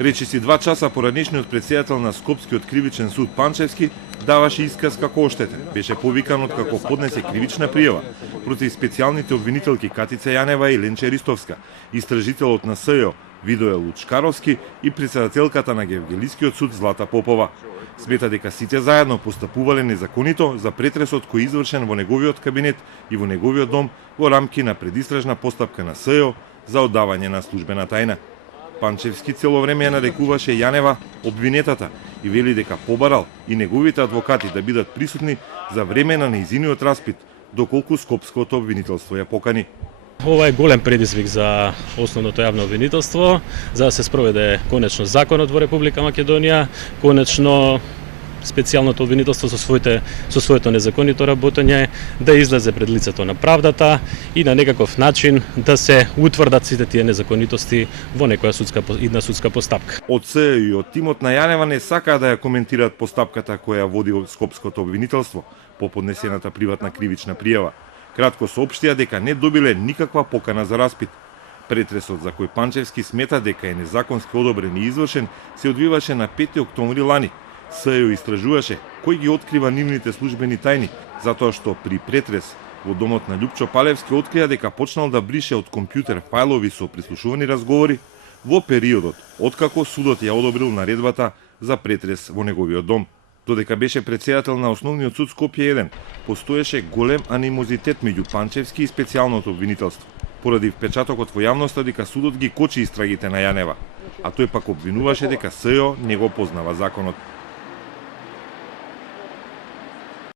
Речиси 2 часа поранешниот претседател на Скопскиот кривичен суд Панчевски даваше исказ како оштетен. Беше повикан од како поднесе кривична пријава против специјалните обвинителки Катица Јанева и Ленче Ристовска, истражителот на СЈО Видоел Лучкаровски и претседателката на Гевгелискиот суд Злата Попова. Смета дека сите заедно постапувале незаконито за претресот кој извршен во неговиот кабинет и во неговиот дом во рамки на предистражна постапка на СЈО за оддавање на службена тајна. Панчевски цело време ја нарекуваше Јанева обвинетата и вели дека побарал и неговите адвокати да бидат присутни за време на нејзиниот распит, доколку Скопското обвинителство ја покани. Ова е голем предизвик за основното јавно обвинителство, за да се спроведе конечно законот во Република Македонија, конечно специјалното обвинителство со своето незаконито работење да излезе пред лицето на правдата и на некаков начин да се утврдат сите тие незаконитости во некоја судска постапка. Од СЈО и од тимот на Јанева не сакаа да ја коментираат постапката која води Скопското обвинителство по поднесената приватна кривична пријава. Кратко соопштија дека не добиле никаква покана за распит. Претресот за кој Панчевски смета дека е незаконски одобрен и извршен се одвиваше на 5 октомври лани. СЈО истражуваше кој ги открива нивните службени тајни, затоа што при претрес во домот на Љупчо Палевски открија дека почнал да брише од компјутер фајлови со прислушувани разговори во периодот откако судот ја одобрил наредбата за претрес во неговиот дом. Додека беше претседател на Основниот суд Скопје 1, постоеше голем анимозитет меѓу Панчевски и специјалното обвинителство, поради впечатокот во јавноста дека судот ги кочи истрагите на Јанева, а тој пак обвинуваше дека СЈО не го познава законот.